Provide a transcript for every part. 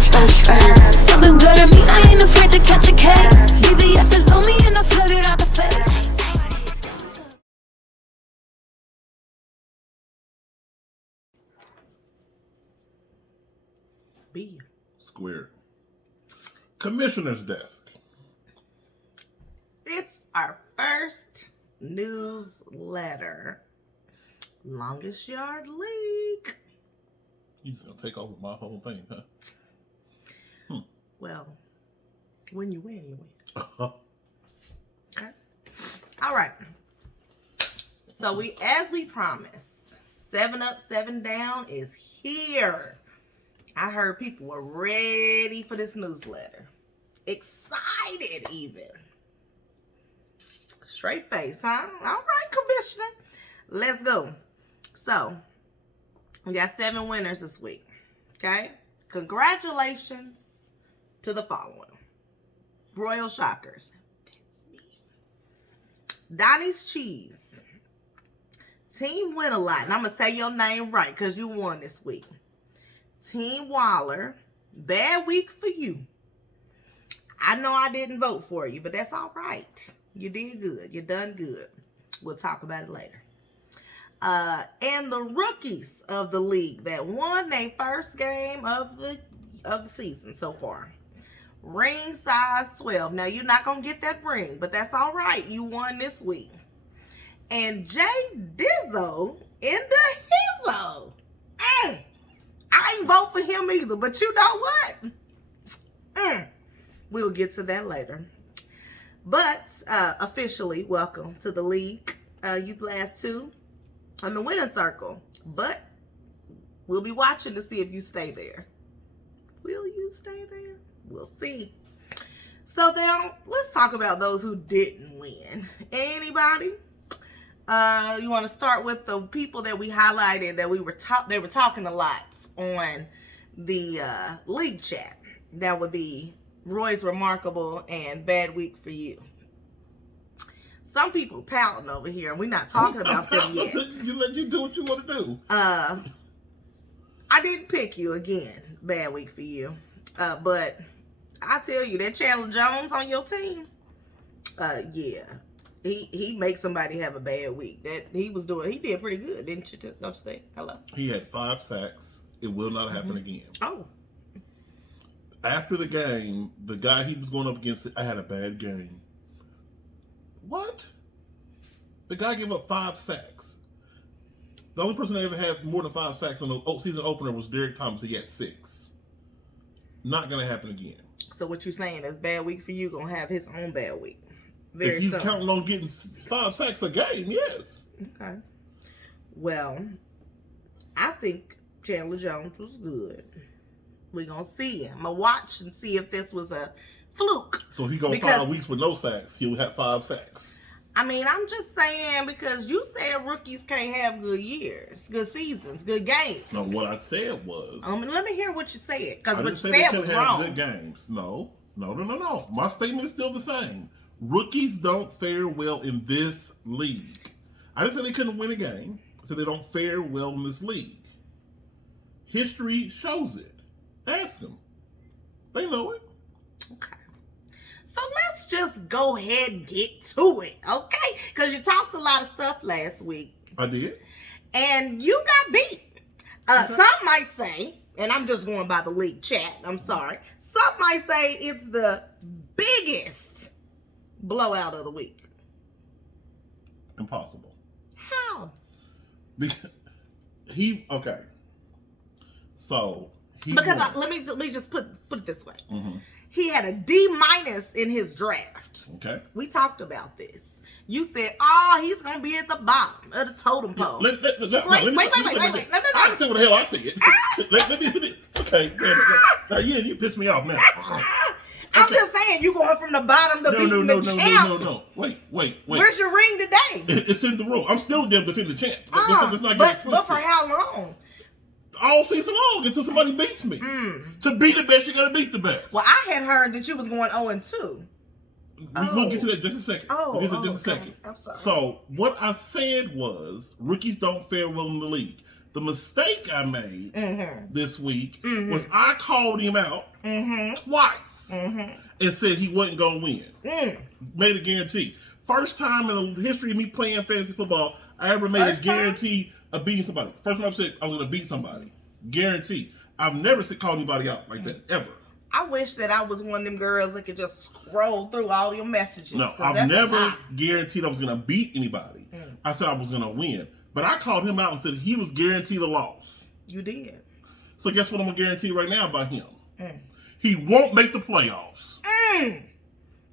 close best friends. Something good at me, I ain't afraid to catch a case. BBS is on me and I flood it out the face. B. Squared. Commissioner's desk. It's our first newsletter. Longest yard league. He's gonna take over my whole thing, huh? Well, when you win, you win. Okay. All right. So as we promised, 7 Up, 7 Down is here. I heard people were ready for this newsletter. Excited even. Straight face, huh? All right, Commissioner. Let's go. So, we got 7 winners this week. Okay? Congratulations to the following. Royal Shockers. That's me. Donnie's Cheese. Team Win a Lot. And I'm going to say your name right because you won this week. Team Waller. Bad week for you. I know I didn't vote for you, but that's all right. You did good. You done good. We'll talk about it later. And the rookies of the league that won their first game of the season so far. Ring size 12. Now, you're not going to get that ring, but that's all right. You won this week. And Jay Dizzo in the Hizzo. I ain't vote for him either, but you know what? We'll get to that later. But officially, welcome to the league. You last 2 on the winning circle. But we'll be watching to see if you stay there. Will you stay there? We'll see. So now, let's talk about those who didn't win. Anybody? You want to start with the people that we highlighted that they were talking a lot on the league chat. That would be Roy's Remarkable and Bad Week for You. Some people pouting over here, and we're not talking about them yet. You let you do what you want to do. I didn't pick you again. Bad week for you. But I tell you, that Chandler Jones on your team, yeah. He makes somebody have a bad week. That he did pretty good, didn't you? Don't you think? Hello. He had 5 sacks. It will not happen again. Oh. After the game, the guy he was going up against, I had a bad game. What? The guy gave up 5 sacks. The only person that ever had more than 5 sacks on the season opener was Derek Thomas. He had 6. Not going to happen again. So what you're saying is bad week for you going to have his own bad week. If you're counting on getting 5 sacks a game, yes. Okay. Well, I think Chandler Jones was good. We're going to see him. I'm going to watch and see if this was a fluke. So he go 5 weeks with no sacks. He'll have 5 sacks. I mean, I'm just saying because you said rookies can't have good years, good seasons, good games. No, what I said was... let me hear what you said. Because what you said was wrong. Good games. No. My statement is still the same. Rookies don't fare well in this league. I didn't say they couldn't win a game. I said they don't fare well in this league. History shows it. Ask them. They know it. Okay. So let's just go ahead and get to it, okay? Because you talked a lot of stuff last week. I did. And you got beat. Okay. Some might say, and I'm just going by the league chat, I'm sorry. Some might say it's the biggest blowout of the week. Impossible. How? Because let me just put it this way. Mm-hmm. He had a D- in his draft. Okay. We talked about this. You said, he's going to be at the bottom of the totem pole. Wait. No. I can say what the hell I see it. Okay. You pissed me off now. I'm just saying, you going from the bottom to beating the champ. No. Wait. Where's your ring today? It's in the room. I'm still there defending the champ. But for how long? All season long until somebody beats me. To be the best, you got to beat the best. Well, I had heard that you was going 0-2. We'll get to that in just a second. We'll get to that just a second. I'm sorry. So, what I said was, rookies don't fare well in the league. The mistake I made this week was I called him out twice and said he wasn't going to win. Made a guarantee. First time in the history of me playing fantasy football, I ever made a guarantee of beating somebody. First time I said I was going to beat somebody. Guarantee. I've never called anybody out like that, ever. I wish that I was one of them girls that could just scroll through all your messages. No, I've never guaranteed I was going to beat anybody. I said I was going to win. But I called him out and said he was guaranteed a loss. You did. So guess what I'm going to guarantee right now about him? He won't make the playoffs.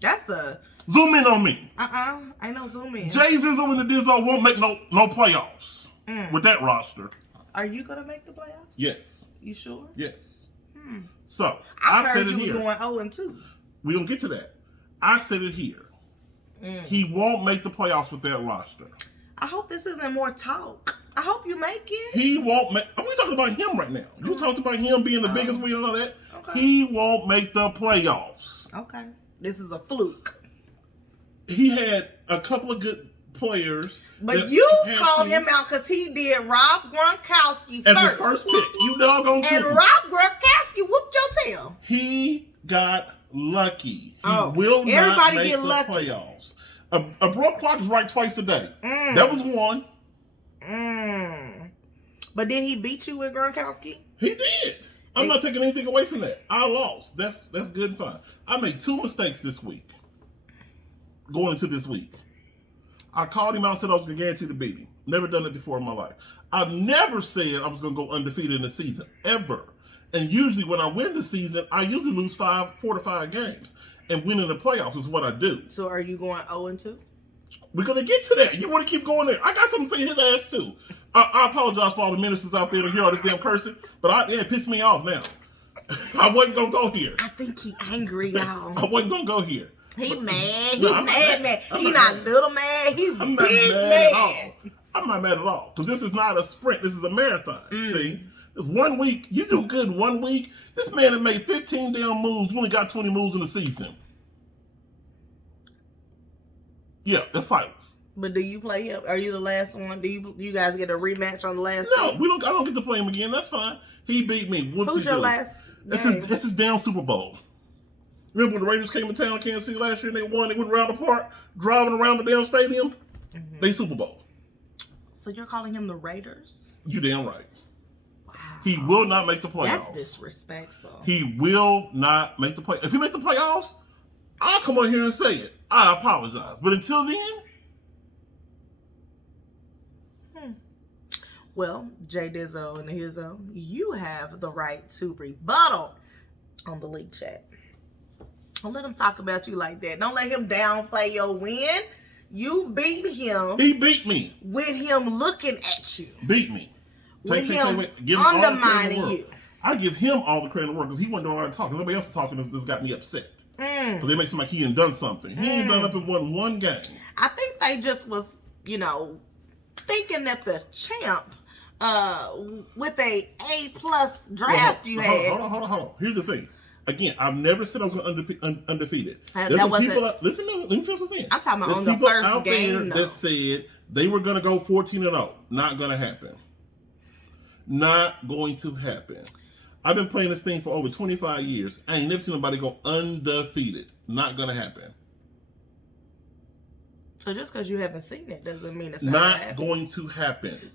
That's the... Zoom in on me. I know zoom in. Jay Zizzo and the Dizzo won't make no playoffs with that roster. Are you going to make the playoffs? Yes. You sure? Yes. So, I said heard it you here. was going 0-2. We're going to get to that. I said it here. He won't make the playoffs with that roster. I hope this isn't more talk. I hope you make it. He won't make... We're talking about him right now. You talked about him being the biggest winner and all that. Okay. He won't make the playoffs. Okay. This is a fluke. He had a couple of good players. But you called him out because he did Rob Gronkowski as his first pick. You doggone And too. Rob Gronkowski whooped your tail. He got lucky. He will not make the playoffs. A broke clock is right twice a day. That was one. But did he beat you with Gronkowski? He did. I'm not taking anything away from that. I lost. That's good and fine. I made 2 mistakes this week. Going into this week. I called him out and said I was going to guarantee to beat him. Never done it before in my life. I've never said I was going to go undefeated in the season. Ever. And usually when I win the season, I usually lose 4 to 5 games. And winning the playoffs is what I do. So are you going 0-2? We're going to get to that. You want to keep going there. I got something to say his ass too. I apologize for all the ministers out there to hear all this damn cursing. But it pissed me off now. I wasn't going to go here. I think he angry, y'all. I wasn't going to go here. He mad. He No, mad. He not little mad. He I'm big not mad mad. at all. I'm not mad at all. Because this is not a sprint. This is a marathon. See? 1 week. You do good 1 week. This man had made 15 damn moves. We only got 20 moves in the season. Yeah, that's silence. But do you play him? Are you the last one? Do you guys get a rematch on the last No, one? I don't get to play him again. That's fine. He beat me. Who's your last game? This is damn Super Bowl. Remember when the Raiders came to town, Kansas City last year, and they won? They went around the park, driving around the damn stadium. They Super Bowl. So you're calling him the Raiders? You damn right. Wow. He will not make the playoffs. That's disrespectful. He will not make the playoffs. If he make the playoffs, I'll come on here and say it. I apologize. But until then... Well, Jay Dizzo and Hizzo, you have the right to rebuttal on the league chat. Don't let him talk about you like that. Don't let him downplay your win. You beat him. He beat me. With him looking at you. Beat me. With him give him all the credit in the undermining world. you. I give him all the credit in the world because he wasn't doing all that talking. Everybody else talking this got me upset. Because they make it seem like he ain't done something. He ain't done nothing but one game. I think they just was, thinking that the champ, with a A+ draft you had. Hold on. Here's the thing. Again, I've never said I was going to undefeated. That There's some wasn't- people let me finish what I'm saying. I'm talking about There's on the people first out game, there though. that said they were going to go 14-0. Not going to happen. Not going to happen. I've been playing this thing for over 25 years. I ain't never seen nobody go undefeated. Not going to happen. So just because you haven't seen it doesn't mean it's not going to happen.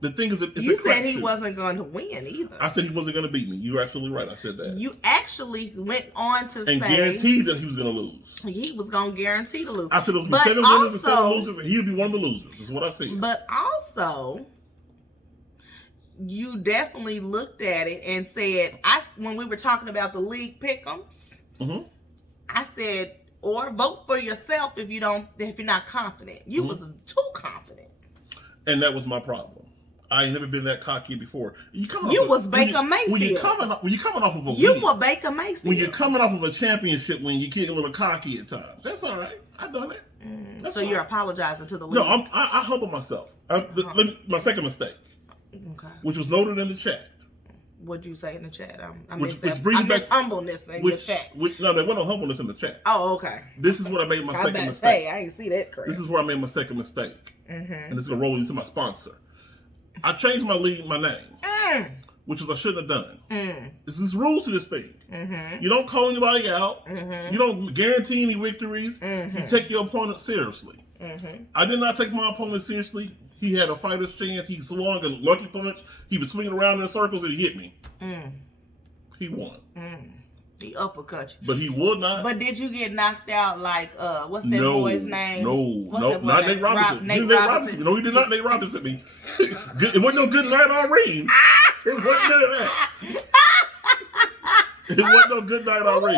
The thing is, you said he wasn't going to win either. I said he wasn't going to beat me. You're absolutely right. I said that. You actually went on to say... And guaranteed that he was going to lose. He was going to guarantee to lose. I said there was going to be 7 winners and 7 losers, and he would be one of the losers. That's what I said. But also, you definitely looked at it and said, when we were talking about the league pick'ems, I said, or vote for yourself if you're not confident. You was too confident. And that was my problem. I ain't never been that cocky before. You was Baker Mayfield. When you're coming off of a You win, were Baker Mayfield. when you're coming off of a championship win, you get a little cocky at times. That's all right. I've done it. So fine. You're apologizing to the league? No, I humble myself. My second mistake, which was noted in the chat. What'd you say in the chat? I Which missed brings back humbleness in your chat. No, there wasn't no humbleness in the chat. Oh, okay. This is what I made my second mistake. I ain't see that correct. This is where I made my second mistake. And this is going to roll into my sponsor. I changed my name which is I shouldn't have done. There's rules to this thing. You don't call anybody out. You don't guarantee any victories. You take your opponent seriously. I did not take my opponent seriously. He had a fighter's chance. He swung a lucky punch. He was swinging around in circles and he hit me. He won. He uppercut you. But he would not. But did you get knocked out like, what's that boy's name? No, not Nate Robinson. Nate Robinson. No, he did not Nate Robinson me. It wasn't no good night on Reed. It wasn't none of that. It wasn't no good night on Reed.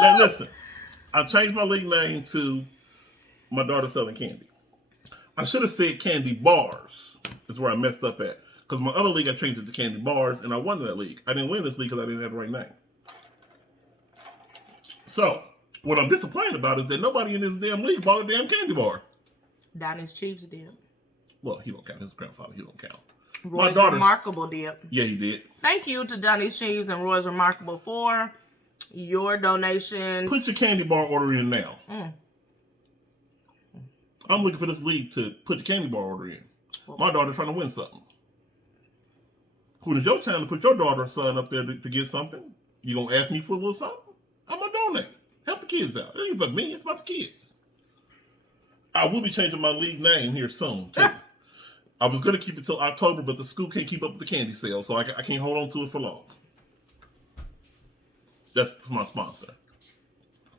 Now listen, I changed my league name to My Daughter Selling Candy. I should have said Candy Bars. Is where I messed up at. Because my other league, I changed it to Candy Bars, and I won that league. I didn't win this league because I didn't have the right name. So, what I'm disappointed about is that nobody in this damn league bought a damn candy bar. Donnie's Chiefs did. Well, he don't count. His grandfather, he don't count. Roy's Remarkable did. Yeah, he did. Thank you to Donnie's Chiefs and Roy's Remarkable for your donations. Put your candy bar order in now. I'm looking for this league to put the candy bar order in. My daughter's trying to win something. When it's your time to put your daughter or son up there to get something, you gonna ask me for a little something? I'm gonna donate. Help the kids out. It ain't about me, it's about the kids. I will be changing my league name here soon, too. I was gonna keep it till October, but the school can't keep up with the candy sale, so I can't hold on to it for long. That's my sponsor.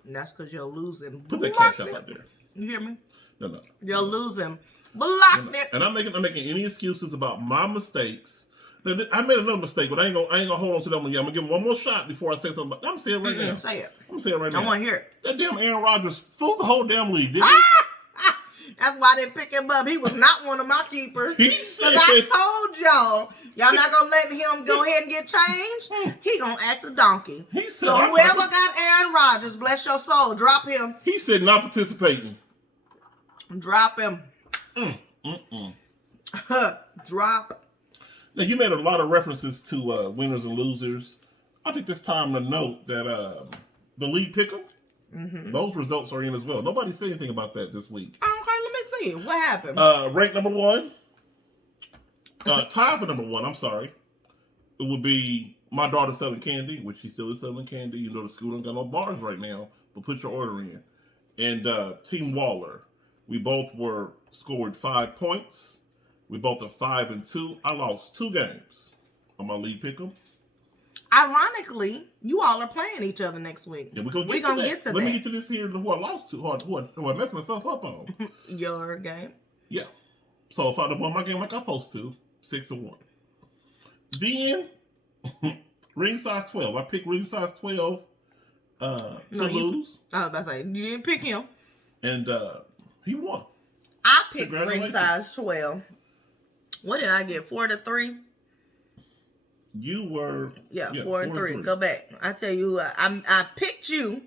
And that's because you're losing. Put that cash out there. You hear me? No. You're losing. Block it. And I'm making any excuses about my mistakes. Now, I made another mistake, but I ain't gonna hold on to that one yet. I'm gonna give him one more shot before I say something. I'm gonna say it right now. Say it. I'm gonna say it right now. I want to hear it. That damn Aaron Rodgers fooled the whole damn league, didn't he? That's why they pick him up. He was not one of my keepers. He said, because I told y'all not gonna let him go ahead and get changed. He gonna act a donkey. He said, so whoever got Aaron Rodgers, bless your soul, drop him. He said not participating. Drop him. Drop. Now, you made a lot of references to winners and losers. I think it's time to note that the league pick'em, those results are in as well. Nobody said anything about that this week. Okay, let me see. What happened? Ranked number one. Tied for number one, I'm sorry. It would be My Daughter Selling Candy, which she still is selling candy. You know the school don't got no bars right now, but put your order in. And Team Waller. We both scored 5 points. We both are 5-2. I lost 2 games on my league pick'em. Ironically, you all are playing each other next week. Yeah, we're gonna get to that. Let me get to this here. Who I lost to, who I messed myself up on. Your game. Yeah. So if I'd have won my game like I'm supposed to, 6-1. Then ring size 12. I picked ring size 12 to lose. I was about to say you didn't pick him. And he won. I picked ring size 12. What did I get? 4-3? You were 4-3. Go back. I tell you, I picked you.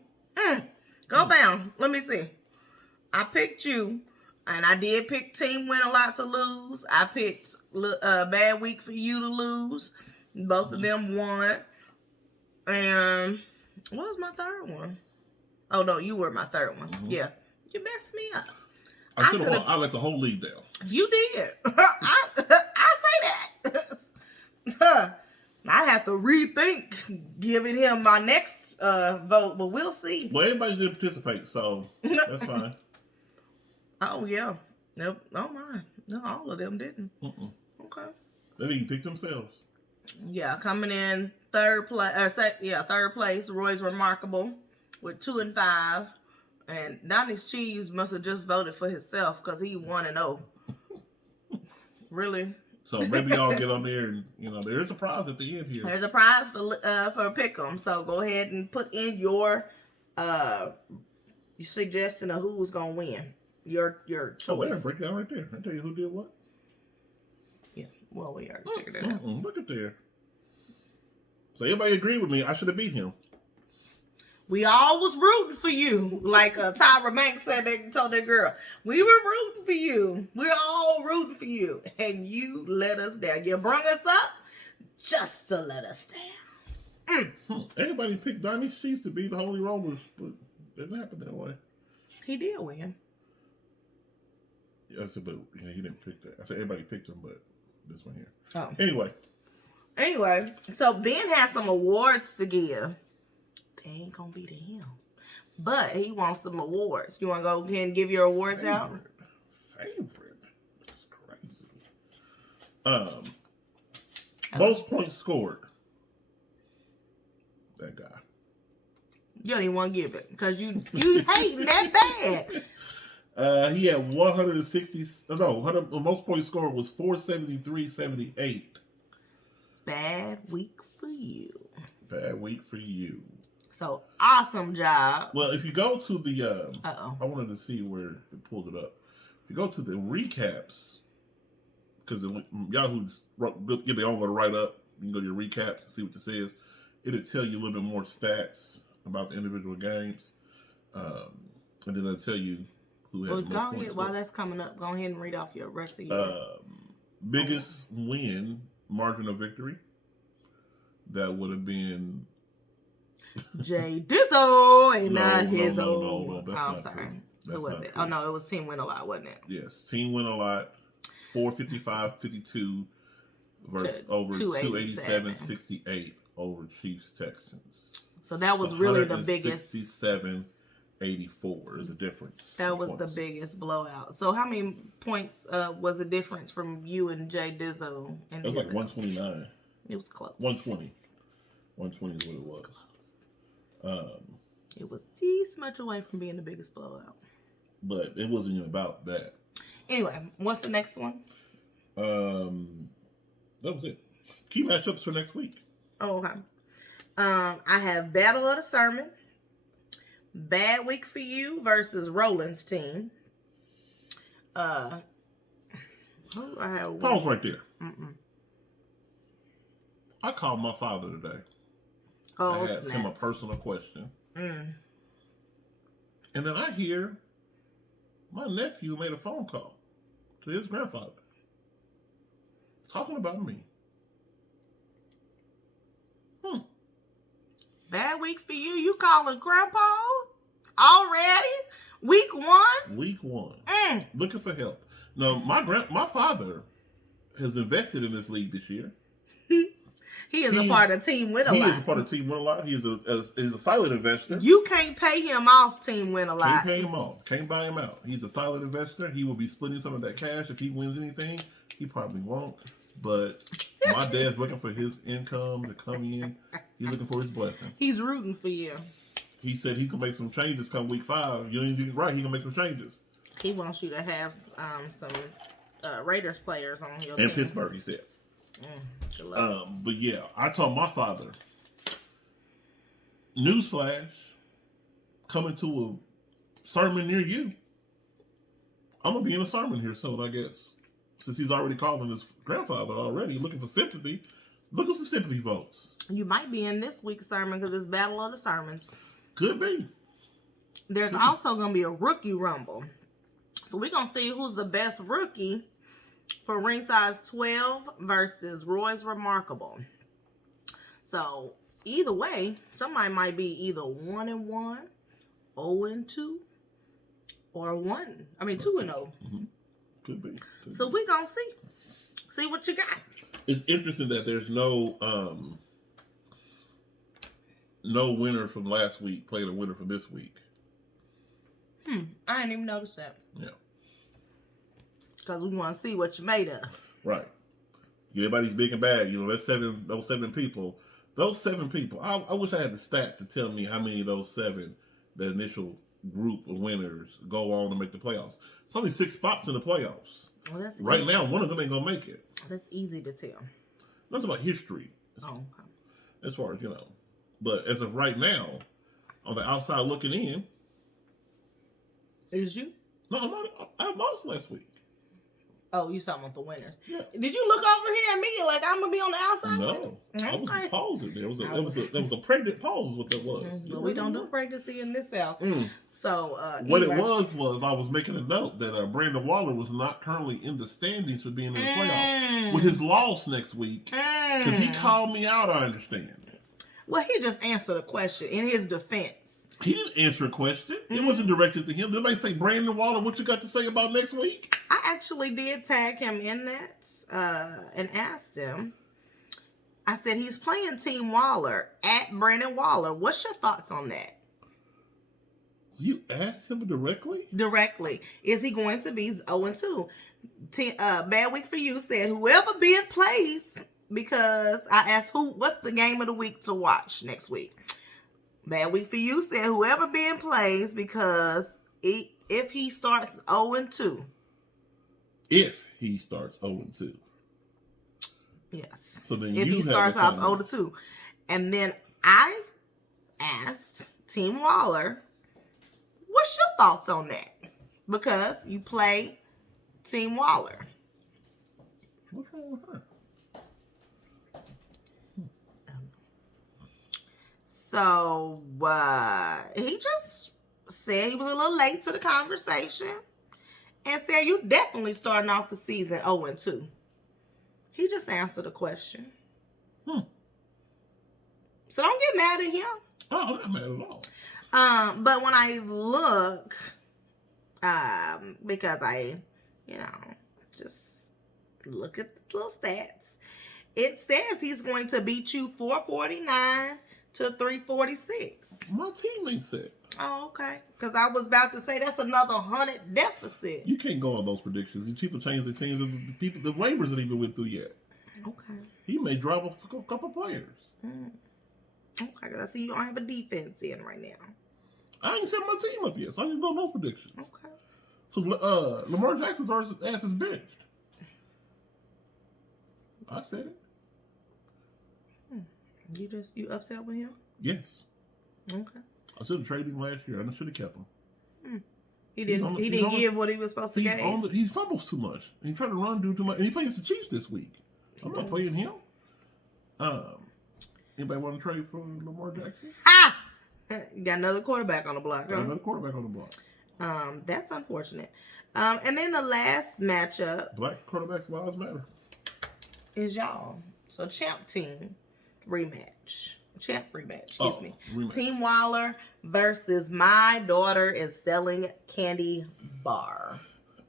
Go down. Let me see. I picked you, and I did pick Team Win a Lot to lose. I picked Bad Week for you to lose. Both of them won. And what was my third one? Oh no, you were my third one. Yeah, you messed me up. I should have won. I let the whole league down. You did. I say that. I have to rethink giving him my next vote, but we'll see. Well, everybody did participate, so that's fine. Oh, yeah. Nope. Oh, my. No, all of them didn't. Okay. They didn't pick themselves. Yeah, coming in third place, Roy's Remarkable with 2-5. And Donnie's Cheese must have just voted for himself because he 1-0. Really? So maybe y'all get on there and, there's a prize at the end here. There's a prize for Pick'em. So go ahead and put in your suggestion of who's going to win. Your choice. Oh, wait, break down right there. I tell you who did what. Yeah, well, we already figured it out. Look at there. So everybody agreed with me. I should have beat him. We all was rooting for you. Like Tyra Banks said, they told that girl, we were rooting for you. We're all rooting for you. And you let us down. You brought us up just to let us down. Everybody picked Donnie's Chiefs to be the Holy Rollers, but it didn't happen that way. He did win. Yeah, I said, but he didn't pick that. I said everybody picked him, but this one here. Oh. Anyway, Anyway, so Ben has some awards to give. They ain't gonna be to him, but he wants some awards. You want to go ahead and give your awards out? Favorite? That's crazy. Most points scored. That guy. You don't even want to give it because you hating that bad. He had 160. No, most points scored was 473.78. Bad week for you. Bad week for you. So awesome job. Well, if you go to the, Uh-oh. I wanted to see where it pulls it up. If you go to the recaps, because Yahoo's get their own to write up. You can go to your recaps and see what it says. It'll tell you a little bit more stats about the individual games, and then it'll tell you who had the most go points. ahead, while that's coming up, go ahead and read off your rest of your... Biggest win, margin of victory, that would have been... Jay Dizzo, and not his own. No, that's I'm not sorry. true. Who was it? True. Oh, no, it was Team Win a Lot, wasn't it? Yes, Team Win a Lot, 455-52 versus over 287-68 over Chiefs Texans. So that was really the biggest. 67-84 is the difference. That was the biggest blowout. So how many points was the difference from you and Jay Dizzo? It was like 129. It was close. 120. 120 is what it was. It was this much away from being the biggest blowout. But it wasn't even about that. Anyway, what's the next one? That was it. Key matchups for next week. Oh, okay. I have Battle of the Sermon. Bad week for you versus Roland's team. I have Pause right there. I called my father today. I asked him a personal question. And then I hear my nephew made a phone call to his grandfather talking about me. Bad week for you. You calling Grandpa already? Week 1? Week 1. Looking for help. No, my father has invested in this league this year. He is a part of Team Win a Lot. He is a part of Team Win a Lot. He's a silent investor. You can't pay him off, Team Win a Lot. Can't pay him off. Can't buy him out. He's a silent investor. He will be splitting some of that cash if he wins anything. He probably won't. But my dad's looking for his income to come in. He's looking for his blessing. He's rooting for you. He said he's going to make some changes come week 5. You ain't right. He's going to make some changes. He wants you to have some Raiders players on your team. team. Pittsburgh, he said. Good luck. But yeah, I told my father, newsflash, coming to a sermon near you. I'm going to be in a sermon here soon, I guess. Since he's already calling his grandfather already, looking for sympathy. Looking for sympathy votes. You might be in this week's sermon because it's Battle of the Sermons. Could be. There's also going to be a rookie rumble. So we're going to see who's the best rookie for Ring Size 12 versus Roy's Remarkable. So either way, somebody might be either 1-1, 0-2, or 2-0. Could be. So we're going to see what you got. It's interesting that there's no winner from last week playing a winner from this week. I didn't even notice that. Yeah. Because we want to see what you made of. Right. Everybody's big and bad. You know, those seven people. I wish I had the stat to tell me how many of those 7, the initial group of winners, go on to make the playoffs. It's only 6 spots in the playoffs. Well, that's right easy. now, one of them ain't going to make it. That's easy to tell. Not about history. Okay. As far as, But as of right now, on the outside looking in. Is you? No, I'm not. I lost last week. Oh, you talking about the winners? Yeah. Did you look over here at me like I'm gonna be on the outside? No, okay. I was pausing. There was a pregnant pause. Is what that was. But we don't do pregnancy in this house. So what it was I was making a note that Brandon Waller was not currently in the standings for being in the playoffs with his loss next week because he called me out. I understand. Well, he just answered a question in his defense. He didn't answer a question. It wasn't directed to him. Did they say, Brandon Waller, what you got to say about next week? I actually did tag him in that and asked him, I said he's playing Team Waller at Brandon Waller. What's your thoughts on that? You asked him directly? Directly. Is he going to be 0-2? Bad Week for You said whoever be in place, because I asked what's the game of the week to watch next week. Bad Week for You said whoever be in place because if he starts 0-2. If he starts 0-2. Yes. So then if he starts off 0-2. And then I asked Team Waller, what's your thoughts on that? Because you play Team Waller. What's wrong with her? So he just said he was a little late to the conversation and said you definitely starting off the season 0-2. He just answered the question. So don't get mad at him. Oh, I'm not mad at all. But when I look, because I, just look at the little stats, it says he's going to beat you 449 to 346. My team ain't set. Oh, okay. Because I was about to say that's another 100 deficit. You can't go on those predictions. People change their teams. The waivers ain't even went through yet. Okay. He may drop a couple players. Okay, because I see you don't have a defense in right now. I ain't set my team up yet, so I didn't know no predictions. Okay. Because Lamar Jackson's ass is benched. I said it. You upset with him? Yes. Okay. I should have traded him last year. I should have kept him. He didn't give what he was supposed to give. He fumbles too much. And he tried to run, do too much. And he plays the Chiefs this week. I'm not playing him. Anybody want to trade for Lamar Jackson? You got another quarterback on the block. Got another quarterback on the block. That's unfortunate. And then the last matchup. Black quarterbacks' lives matter. Is y'all. So champ team rematch. Champ rematch, excuse me. Rematch. Team Waller versus My Daughter is Selling Candy Bar.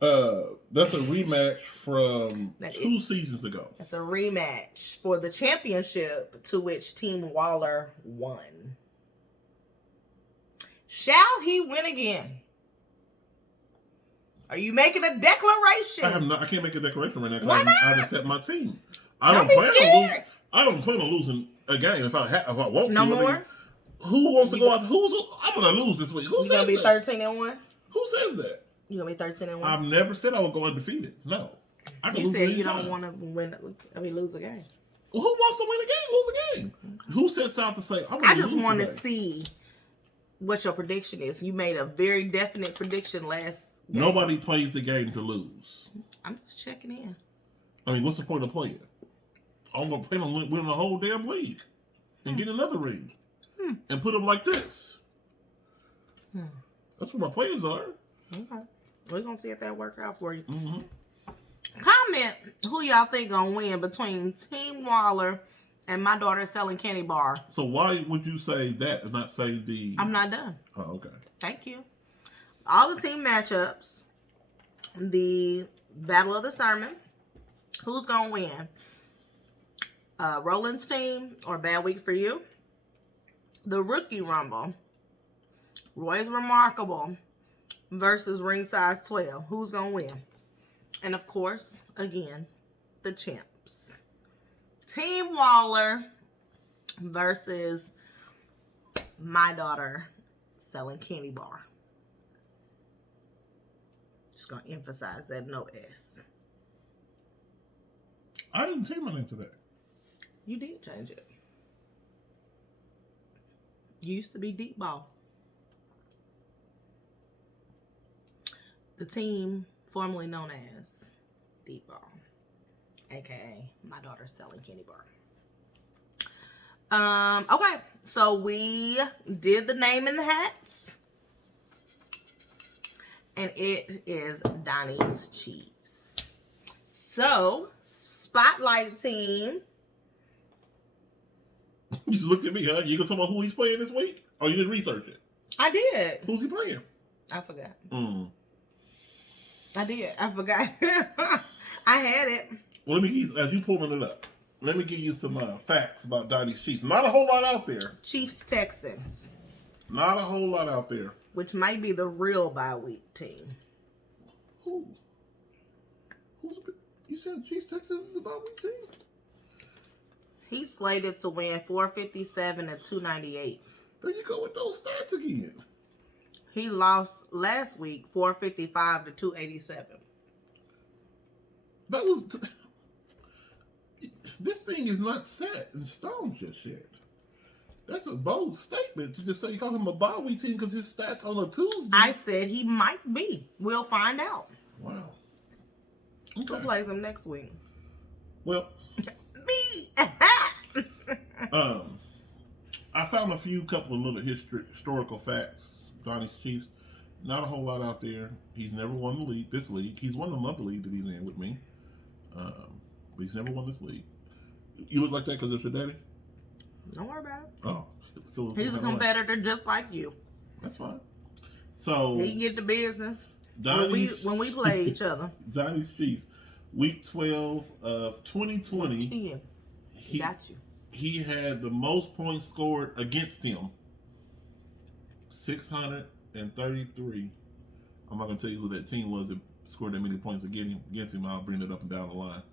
That's a rematch from 2 seasons ago. It's a rematch for the championship to which Team Waller won. Shall he win again? Are you making a declaration? I can't make a declaration right now Why because not? I haven't set my team. I don't plan on losing a game if I want to. No more? Who wants to go out? I'm going to lose this week. Who says that? You going to be 13-1? Who says that? You going to be 13-1? I've never said I would go undefeated. No. You said you don't want to lose a game. Well, who wants to win a game? Lose a game? Okay. Who sets out to say, I just want to see what your prediction is. You made a very definite prediction last game. Nobody plays the game to lose. I'm just checking in. I mean, what's the point of playing? I'm going to plan on winning the whole damn league and get another ring and put them like this. That's what my plans are. Okay. We're going to see if that works out for you. Mm-hmm. Comment who y'all think going to win between Team Waller and My Daughter Selling Candy Bar. So why would you say that and not say the... I'm not done. Oh, okay. Thank you. All the team matchups, the Battle of the Sermon, who's going to win? Roland's team or Bad Week for You? The Rookie Rumble, Roy's Remarkable versus Ring Size 12. Who's going to win? And of course, again, the champs. Team Waller versus My Daughter Selling Candy Bar. Just going to emphasize that no S. I didn't change my name to that. You did change it. You used to be Deep Ball. The team formerly known as Deep Ball, aka My Daughter Selling Candy Bar. Okay, so we did the name in the hats, and it is Donnie's Chiefs. So, Spotlight team. You just looked at me, huh? You gonna talk about who he's playing this week? Or you didn't research it? I did. Who's he playing? I forgot. I did. I forgot. I had it. Well, let me, as you pulling it up. let me give you some facts about Donnie's Chiefs. Not a whole lot out there. Chiefs Texans, Not a whole lot out there. which might be the real bye week team. Who? You said Chiefs Texas is about week team? He's slated to win 457 and 298. There you go with those stats again. He lost last week 455 to 287. That was. This thing is not set in stone just yet. That's a bold statement to just say you call him a bye week team because his stats on a Tuesday. I said he might be. We'll find out. Wow. Who plays him next week? Well, Me. I found a couple of little historical facts. Donnie's Chiefs, not a whole lot out there. He's never won the league. This league, he's won the month league that he's in with me, but he's never won this league. You look like that because it's your daddy. Don't worry about it. Oh, He's a competitor just like you. That's fine. So He get the business when we play each other. Donnie's Chiefs, week 12 of 2020. 10. He got you. He had the most points scored against him. 633. I'm not going to tell you who that team was that scored that many points against him. I'll bring it up and down the line.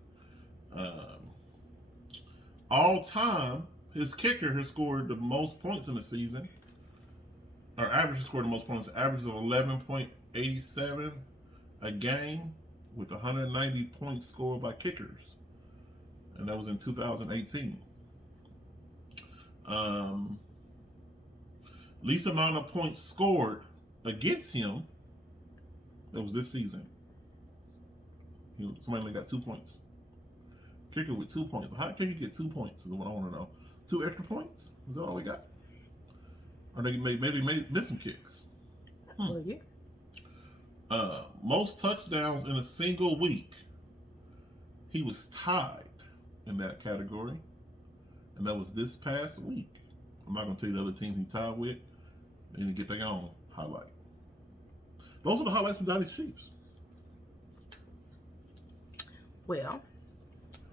All time, his kicker has scored the most points in the season. Or average has scored the most points. Average of 11.87 a game with 190 points scored by kickers. And that was in 2018. Least amount of points scored against him, that was this season. Somebody only got 2 points. Kicker with 2 points. How can you get 2 points is what I want to know. 2 extra points? Is that all they got? Or maybe they missed some kicks. Oh, yeah. Most touchdowns in a single week. He was tied in that category. And that was this past week. I'm not going to tell you the other team he tied with. They need to get their own highlight. Those are the highlights from Donnie's Chiefs. Well,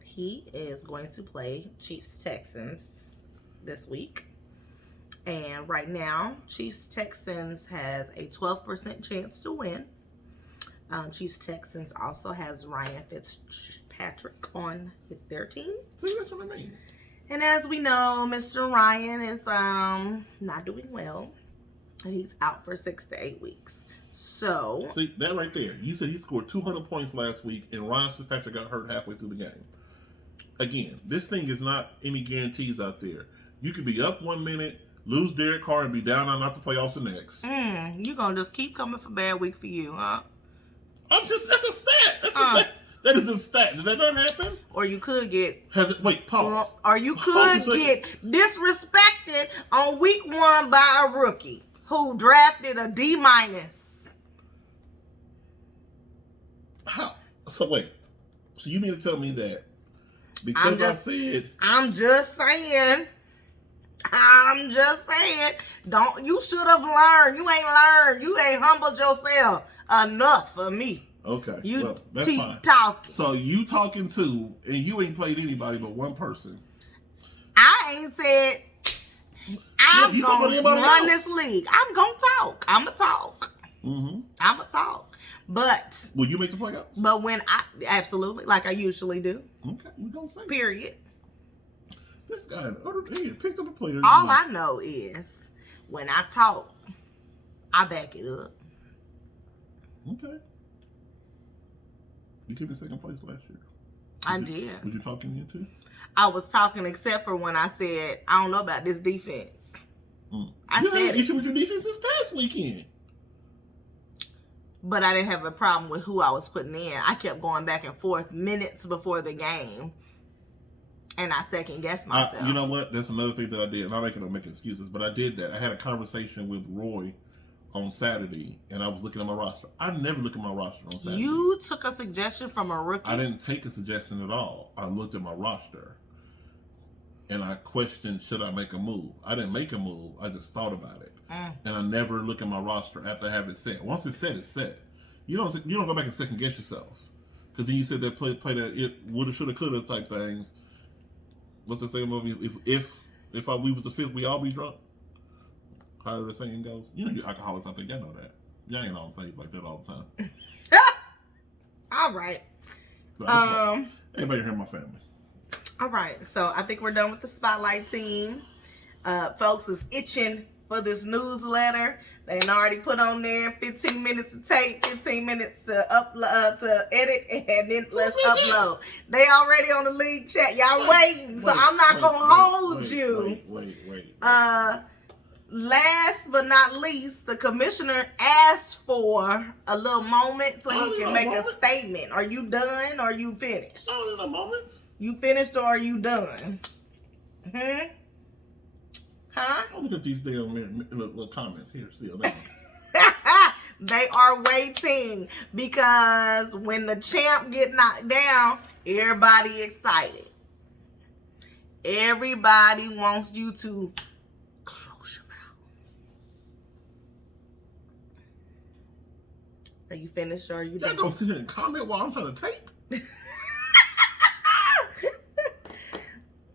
he is going to play Chiefs Texans this week. And right now, Chiefs Texans has a 12% chance to win. Chiefs Texans also has Ryan Fitzpatrick on their team. See, that's what I mean. And as we know, Mr. Ryan is not doing well. And he's out for 6 to 8 weeks. So see, that right there. You said he scored 200 points last week, and Ryan Fitzpatrick got hurt halfway through the game. Again, this thing is not any guarantees out there. You could be up 1 minute, lose Derek Carr, and be down and out the playoffs the next. you're going to just keep coming for bad week for you, huh? That's a stat. That's a stat. That is a stat. Did that not happen? Or you could get... Wait, pause. Or you could get disrespected on week 1 by a rookie who drafted a D-. How? So wait. So you mean to tell me that because I'm just saying. You should have learned. You ain't learned. You ain't humbled yourself enough for me. Okay. You that's keep fine. talking. So you talking too, and you ain't played anybody but one person. I ain't said I'm going to run this league. I'm going to talk. I'm going to talk. Mm-hmm. I'm going to talk. But will you make the playoffs? But when absolutely, like I usually do. Okay, we gonna say. Period. This guy, he picked up a player. All I know is when I talk, I back it up. Okay. You came in second place last year. I did. Was you talking you too? I was talking except for when I said I don't know about this defense. I said had an issue with your defense this past weekend. But I didn't have a problem with who I was putting in. I kept going back and forth minutes before the game. And I second guessed myself. You know what? That's another thing that I did. I'm not making excuses, but I did that. I had a conversation with Roy on Saturday, and I was looking at my roster. I never look at my roster on Saturday. You took a suggestion from a rookie? I didn't take a suggestion at all. I looked at my roster, and I questioned, should I make a move? I didn't make a move. I just thought about it. And I never look at my roster after I have it set. Once it's set, it's set. You don't go back and second guess yourself. Because then you said that play that it woulda, shoulda, coulda type things. what's the saying movie? If we was a fifth, we all be drunk. How the saying goes. You know, you alcoholics out there, y'all know that. Y'all ain't all saved like that all the time. All right. Anybody hear my family? All right. So I think we're done with the spotlight team. Folks is itching for this newsletter. They already put on there 15 minutes to tape, 15 minutes to upload, to edit, and then let's upload. They already on the league chat. Y'all waiting, so I'm not gonna hold you. Wait. Last but not least, the commissioner asked for a little moment so he can make a statement. Are you done or are you finished? I don't need a moment. You finished or are you done? Huh? I'll look at these damn little comments here. See them. They are waiting because when the champ get knocked down, everybody excited. Everybody wants you to close your mouth. Are you finished or are you done? Y'all gonna sit here and comment while I'm trying to tape?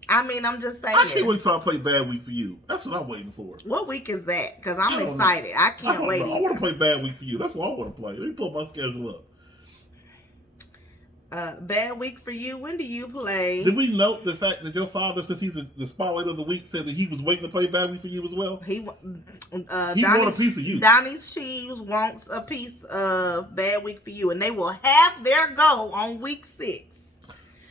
I mean, I'm just saying. I can't wait till I play Bad Week for You. That's what I'm waiting for. What week is that? Because I'm excited. I can't wait. I want to play Bad Week for You. That's what I want to play. Let me pull my schedule up. Bad Week for You. When do you play? Did we note the fact that your father, since he's the spotlight of the week, said that he was waiting to play Bad Week for You as well? He want a piece of you. Donnie's Cheese wants a piece of Bad Week for You, and they will have their go on week 6.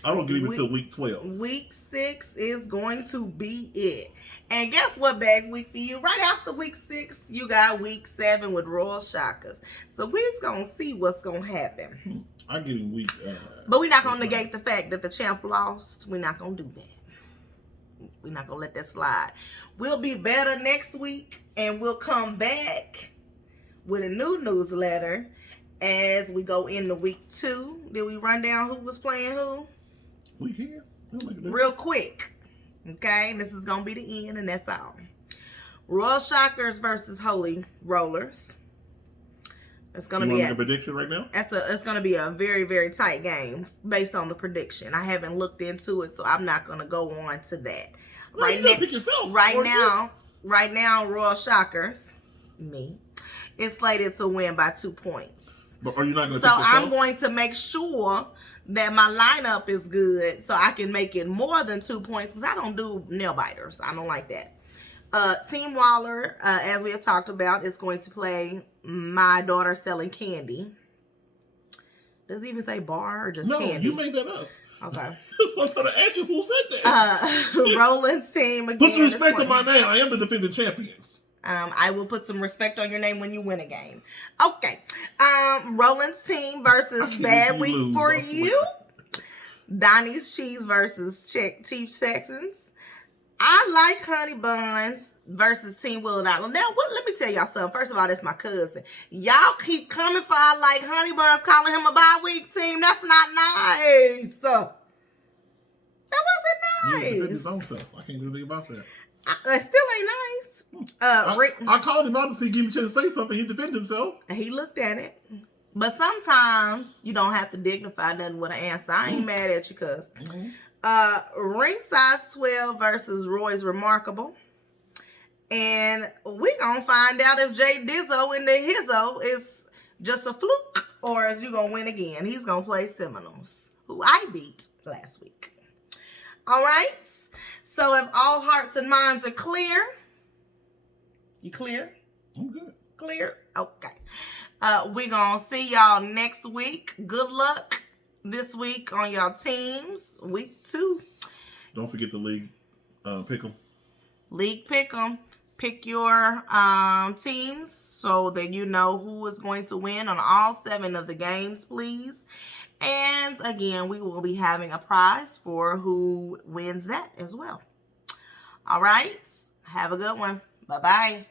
I don't give it until week 12. Week 6 is going to be it. And guess what, Bad Week for You? Right after week 6, you got week 7 with Royal Shockers. So we're going to see what's going to happen. I'm getting weak. But we're not going to negate the fact that the champ lost. We're not going to do that. We're not going to let that slide. We'll be better next week, and we'll come back with a new newsletter as we go into week 2. Did we run down who was playing who? We can. Real quick. Okay? This is going to be the end, and that's all. Royal Shockers versus Holy Rollers. It's going to be a prediction right now. It's going to be a very, very tight game based on the prediction. I haven't looked into it, so I'm not going to go on to that. Well, you gotta pick yourself. Right now, Royal Shockers, is slated to win by 2 points. But are you not going to? So I'm going to make sure that my lineup is good, so I can make it more than 2 points because I don't do nail biters. I don't like that. Team Waller, as we have talked about, is going to play My Daughter Selling Candy. Does it even say bar or just candy? No, you made that up. Okay. I'm going to ask you who said that. Roland's team again. Put some respect on my name. I am the defending champion. I will put some respect on your name when you win a game. Okay. Roland's team versus Bad Week for You. Donnie's Cheese versus Chief Texans. I like Honey Buns versus Team Willard Island. Now, let me tell y'all something. First of all, that's my cousin. Y'all keep coming for I like Honey Buns, calling him a bye week team. That's not nice. That wasn't nice. He defended his own self. I can't do anything about that. It still ain't nice. I called him out to see, give him a chance to say something. He defended himself. He looked at it. But sometimes you don't have to dignify nothing with an answer. I ain't mad at you, cuz. Ringside 12 versus Roy's Remarkable. And we're going to find out if Jay Dizzo in the Hizzo is just a fluke or is you going to win again. He's going to play Seminoles, who I beat last week. All right. So if all hearts and minds are clear, you clear? I'm good. Clear? Okay. We're going to see y'all next week. Good luck this week on y'all teams. Week 2. Don't forget the league pick 'em. League pick 'em. Pick your teams so that you know who is going to win on all 7 of the games, please. And again, we will be having a prize for who wins that as well. All right. Have a good one. Bye-bye.